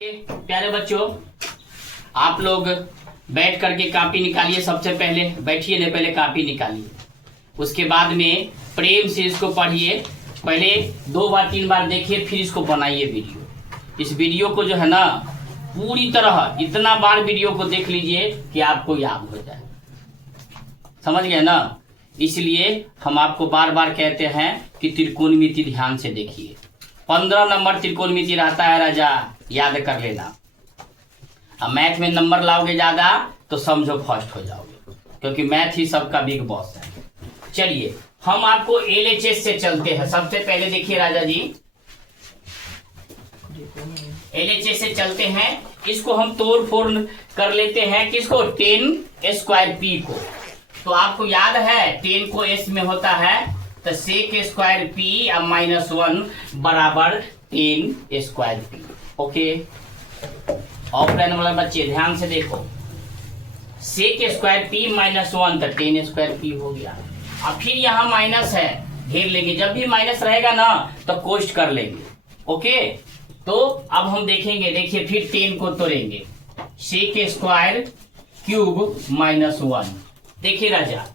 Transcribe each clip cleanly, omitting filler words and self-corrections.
प्यारे बच्चों, आप लोग बैठ करके कॉपी निकालिए। सबसे पहले बैठिए, ने पहले कॉपी निकालिए। उसके बाद में प्रेम से इसको पढ़िए। पहले 2 बार 3 बार देखिए, फिर इसको बनाइए वीडियो। इस वीडियो को जो है ना, पूरी तरह इतना बार वीडियो को देख लीजिए कि आपको याद हो जाए। समझ गए ना? इसलिए हम आपको बार बार कहते हैं कि त्रिकोणमिति ध्यान से देखिए। 15 नंबर त्रिकोणमिति रहता है राजा, याद कर लेना। अब मैथ में नंबर लाओगे ज्यादा तो समझो फर्स्ट हो जाओगे, क्योंकि मैथ ही सबका बिग बॉस है। चलिए हम आपको एलएचएस से चलते हैं। सबसे पहले देखिए राजा जी, एलएचएस से चलते हैं। इसको हम तोड़ फोड़ कर लेते हैं, किसको? 10 स्क्वायर पी को। तो आपको याद है 10 को एस में होता है, तो सेक स्क्वायर पी अब -1 बराबर 10 स्क्वायर पी। ओके, ऑफलाइन वाला बच्चे ध्यान से देखो। सेक स्क्वायर पी -1 तो 10 स्क्वायर पी हो गया। अब फिर यहाँ माइनस है, घेर लेंगे। जब भी माइनस रहेगा ना तो कोष्ट कर लेंगे। ओके, तो अब हम देखेंगे। देखिए फिर 10 को तोड़ेंगे। Sec square cube -1। देखिए राजा,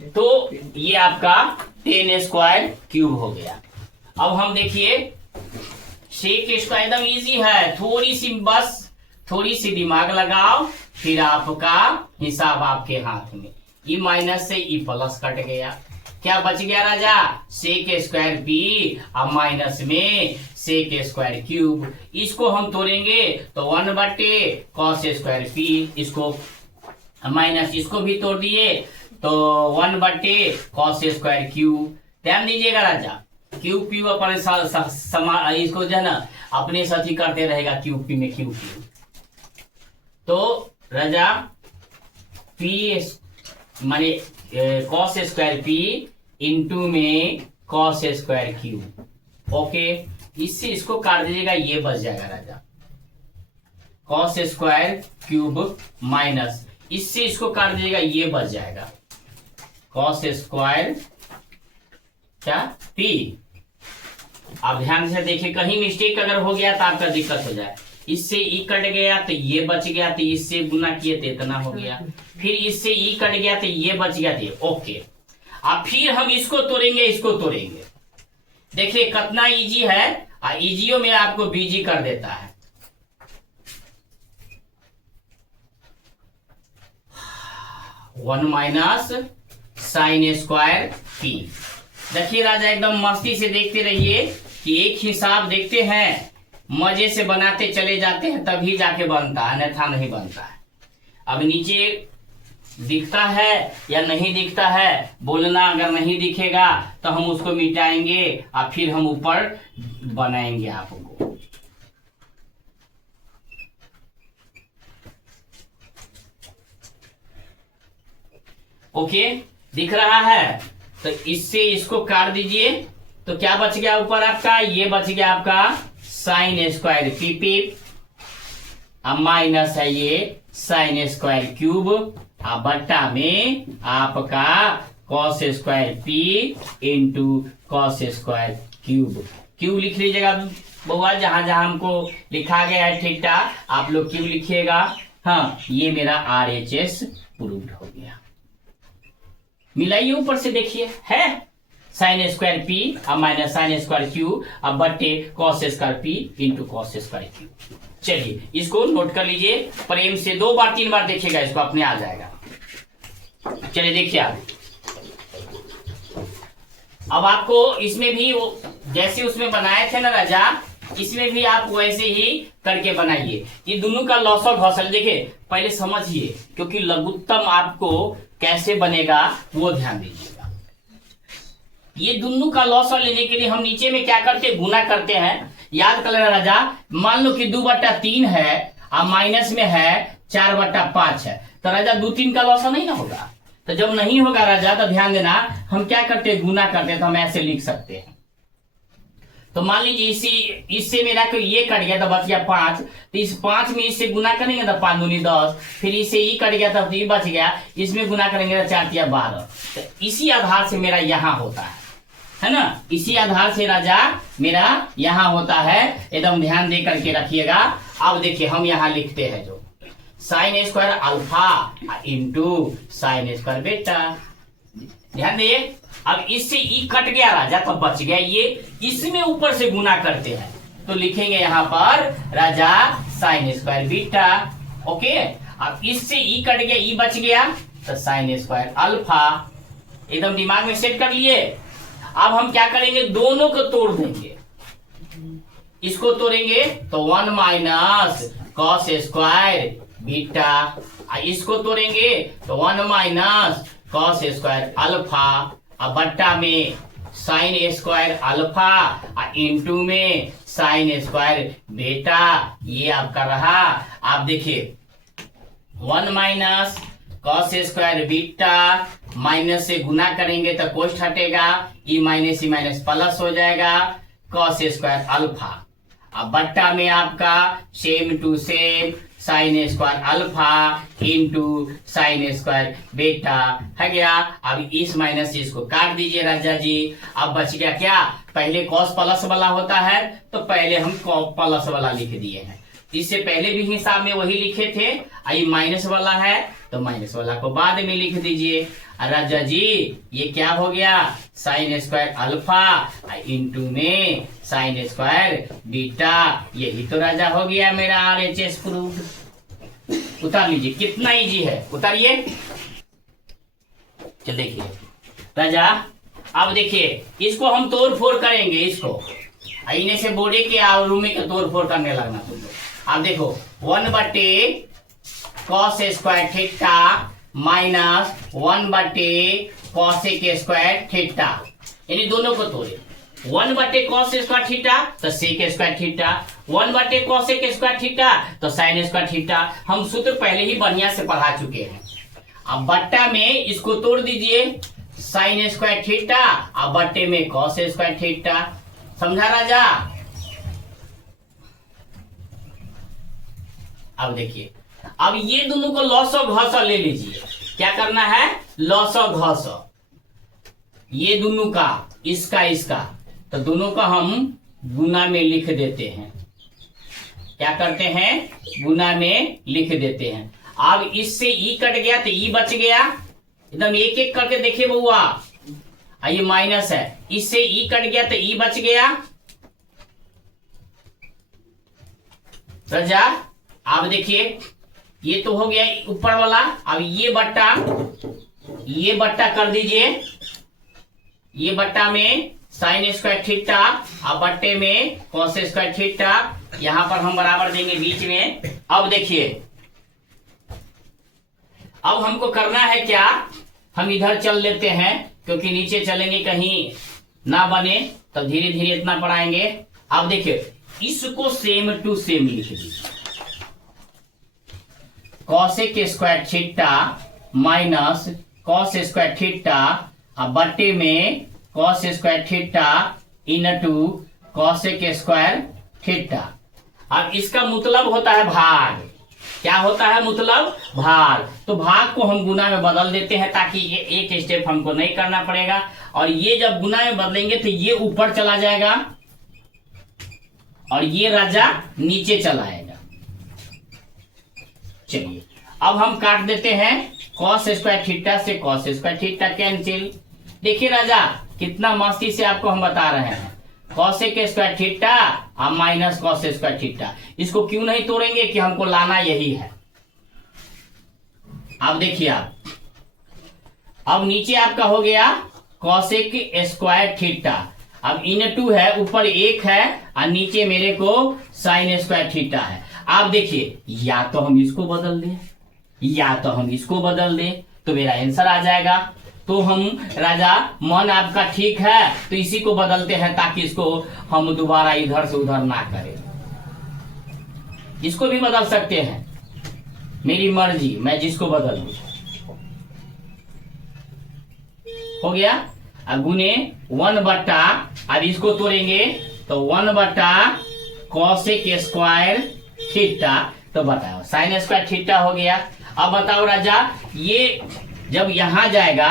तो ये आपका 10 स्क्वायर क्यूब हो गया। अब हम देखिए सेक स्क्वायर एकदम इजी है। थोड़ी सी दिमाग लगाओ, फिर आपका हिसाब आपके हाथ में। ई माइनस से ई प्लस कट गया, क्या बच गया राजा? सेक स्क्वायर पी अब माइनस में सेक स्क्वायर क्यूब। इसको हम तोड़ेंगे तो 1/cos स्क्वायर पी। इसको माइनस, इसको भी तोड़ दिए तो 1/cos स्क्वायर क्यूब। ध्यान दीजिएगा राजा, क्यूब पी पर इसको जो है ना अपने साथ ही करते रहेगा। क्यूब पी में क्यूब पी, तो राजा पी माने cos स्क्वायर पी इंटू में cos स्क्वायर क्यूब। ओके, इससे इसको काट दीजिएगा, ये बच जाएगा राजा cos स्क्वायर क्यूब माइनस, इससे इसको काट दीजिएगा, ये बच जाएगा cos स्क्वायर क्या पी। अब ध्यान से देखिए, कहीं मिस्टेक अगर हो गया तो आपका दिक्कत हो जाए। इससे ई कट गया तो ये बच गया, तो इससे गुना किए तो इतना हो गया। फिर इससे ई कट गया तो ये बच गया तो ओके। अब फिर हम इसको तोड़ेंगे, इसको तोड़ेंगे। देखिए कितना इजी है, इजियो में आपको बीजी कर देता है। One minus sine square P. देखिए राजा, एकदम मस्ती से देखते रहिए कि एक हिसाब देखते हैं, मजे से बनाते चले जाते हैं, तभी जाके बनता है, अन्यथा नहीं बनता है। अब नीचे दिखता है या नहीं दिखता है बोलना। अगर नहीं दिखेगा तो हम उसको मिटाएंगे और फिर हम ऊपर बनाएंगे आपको। ओके, दिख रहा है? तो इससे इसको काट दीजिए, तो क्या बच गया ऊपर आपका? ये बच गया आपका साइन स्क्वायर पी पी। अब माइनस है ये साइन स्क्वायर क्यूब, अब बट्टा में आपका cos square P into cos square cube. Cube लिख लीजिएगा बउआ, जहां जहां हमको लिखा गया है ठीक ठाक आप लोग क्यूब लिखिएगा। हाँ, ये मेरा RHS प्रूव्ड हो गया। मिलाइए ऊपर से, देखिए है साइन स्क्वायर पी अब माइनस साइन स्क्वायर क्यू अब बट्टे cos square P into cos square Q. चलिए इसको नोट कर लीजिए, प्रेम से 2 बार 3 बार देखिएगा, इसको अपने आ जाएगा। चलिए देखिए आप, अब आपको इसमें भी जैसे उसमें बनाए थे ना राजा, इसमें भी आप वैसे ही करके बनाइए। ये दोनों का लॉसर घोसल देखिए, पहले समझिए, क्योंकि लघुत्तम आपको कैसे बनेगा वो ध्यान दीजिएगा। ये दोनों का लॉसर लेने के लिए हम नीचे में क्या करते हैं? गुना करते हैं। याद कर लेना राजा, मान लो कि 2/3 है और माइनस में है 4/5 है, तो राजा 2-3 का लॉसर नहीं ना होगा। तो जब नहीं होगा राजा तो ध्यान देना, हम क्या करते हैं? गुना करते हैं। तो हम ऐसे लिख सकते हैं। तो मान लीजिए इससे मेरा को ये कट गया तो बच गया 5, तो इस 5 में इससे गुना करेंगे तो 5 दूनी 10, फिर इससे ये कट गया तो ये बच गया, इसमें गुना करेंगे तो 4 या 12। तो इसी आधार से मेरा यहाँ होता है। है ना। इसी आधार से राजा मेरा यहाँ होता है, एकदम ध्यान दे करके रखिएगा। अब देखिए हम यहाँ लिखते हैं जो sign square alpha into sine square beta, ध्यान दिए। अब इससे ई कट गया राजा, तो बच गया ये, इसमें ऊपर से गुना करते हैं तो लिखेंगे यहाँ पर राजा साइन स्क्वायर बीटा। ओके, अब इससे ई कट गया, ई बच गया, तो साइन स्क्वायर अल्फा। एकदम दिमाग में सेट कर लिए। अब हम क्या करेंगे, दोनों को तोड़ देंगे। इसको तोड़ेंगे तो 1 माइनस कॉस स्क्वायर बीटा, इसको तोड़ेंगे तो 1 माइनस कॉस स्क्वायर अल्फा, अब बट्टा में साइन स्क्वायर अल्फा इंटू में साइन स्क्वायर बीटा। ये आपका रहा। आप देखिए 1 minus cos square beta, minus से गुना करेंगे तो कोष्ठ हटेगा, ई माइनस प्लस हो जाएगा कॉस स्क्वायर अल्फा। अब बट्टा में आपका same to same sine square alpha into sine square beta है गया। अब इस माइनस इसको काट दीजिए राजा जी। अब बच गया क्या, पहले कॉस प्लस वाला होता है तो पहले हम कॉस प्लस वाला लिख दिए हैं, इससे पहले भी हिसाब में वही लिखे थे। आई माइनस वाला है तो माइनस वाला को बाद में लिख दीजिए। राजा जी ये क्या हो गया, साइन स्क्वायर अल्फा इंटू में साइन स्क्वायर बीटा। यही तो राजा हो गया मेरा RHS प्रूफ। उतार लीजिए, कितना इजी है, उतारिए। चल देखिए राजा, अब देखिए इसको हम तोड़ फोड़ करेंगे, इसको इन्हें से बोर्डे के और रूम में तोड़ फोड़ करने लगना तुम लोग। अब देखो 1 बटे कॉस स्क्वायर थीटा माइनस 1 बटे कॉसेक स्क्वायर थीटा, यानी दोनों को तोड़े। 1 बटे कॉस स्क्वायर थीटा तो सेक स्क्वायर थीटा, 1 बटे कॉसेक स्क्वायर थीटा तो साइन स्क्वायर थीटा। हम सूत्र पहले ही बढ़िया से पढ़ा चुके हैं। अब बट्टा में इसको तोड़ दीजिए, साइन स्क्वायर थीटा, अब बट्टे में कॉस स्क्वायर थीटा। समझा राजा। अब देखिए, अब ये दोनों को लॉसो घसो ले लीजिए। क्या करना है, लॉसो घसो, ये दोनों का, इसका, तो दोनों का हम गुना में लिख देते हैं। क्या करते हैं, गुना में लिख देते हैं। अब इससे ई कट गया तो ई बच गया, एकदम एक एक करके देखिए बउआ। ये माइनस है, इससे ई कट गया तो ई बच गया राजा। अब देखिए ये तो हो गया ऊपर वाला। अब ये बट्टा कर दीजिए, ये बट्टा में साइन स्क्वायर थीटा, अब बट्टे में कॉस स्क्वायर थीटा, यहां पर हम बराबर देंगे बीच में। अब देखिए, अब हमको करना है क्या, हम इधर चल लेते हैं क्योंकि नीचे चलेंगे कहीं ना बने, तब धीरे धीरे इतना पढ़ाएंगे। अब देखिए इसको सेम टू सेम लिख दीजिए, cosec square theta minus cos square theta, अब बट्टे में cos square theta into cosec square theta. अब इसका मतलब होता है भाग। क्या होता है मतलब, भाग। तो भाग को हम गुना में बदल देते हैं ताकि ये एक स्टेप हमको नहीं करना पड़ेगा। और ये जब गुना में बदलेंगे तो ये ऊपर चला जाएगा और ये राजा नीचे चला आएगा। चलिए अब हम काट देते हैं, कॉस स्क्वायर थीटा से कॉस स्क्वायर थीटा कैंसिल। देखिए राजा कितना मस्ती से आपको हम बता रहे हैं, कॉसेक स्क्वायर थीटा और माइनस कॉस स्क्वायर थीटा। इसको क्यों नहीं तोड़ेंगे कि हमको लाना यही है। अब देखिए आप, अब नीचे आपका हो गया कॉसेक स्क्वायर थीटा, अब इनटू है, ऊपर 1 है और नीचे मेरे को साइन स्क्वायर थीटा है। आप देखिए या तो हम इसको बदल दें या तो हम इसको बदल दें तो मेरा आंसर आ जाएगा। तो हम राजा मन आपका ठीक है तो इसी को बदलते हैं ताकि इसको हम दोबारा इधर से उधर ना करें। इसको भी बदल सकते हैं, मेरी मर्जी, मैं जिसको बदल दूं। हो गया। अब गुने 1 बट्टा, अब इसको तोड़ेंगे तो 1 बट्टा कॉसेक स्क्वायर थीटा, तो बताओ साइन स्क्वायर थीटा हो गया। अब बताओ राजा, ये जब यहां जाएगा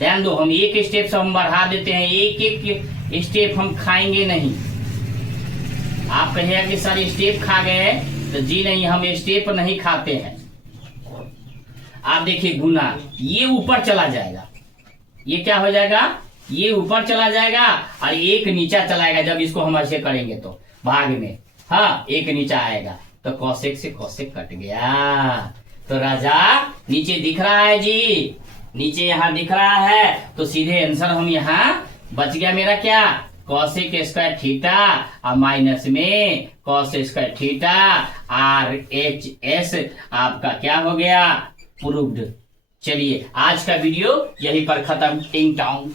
ध्यान दो, हम एक स्टेप से हम बढ़ा देते हैं, एक एक स्टेप हम खाएंगे नहीं। आप कहेगा कि सर स्टेप खा गए, तो जी नहीं, हम स्टेप नहीं खाते हैं। आप देखिए गुना, ये ऊपर चला जाएगा, ये क्या हो जाएगा, ये ऊपर चला जाएगा और एक नीचा चलाएगा। जब इसको हम ऐसे करेंगे तो भाग में, हाँ, एक नीचा आएगा, तो कौशिक से कौशिक कट गया। तो राजा नीचे दिख रहा है जी, नीचे यहाँ दिख रहा है, तो सीधे आंसर हम यहाँ बच गया मेरा क्या, कौशिक स्क्वायर थीटा और माइनस में कॉस स्क्वायर थीटा RHS आपका क्या हो गया, प्रूव्ड। चलिए आज का वीडियो यहीं पर खत्म। टिंग टोंग।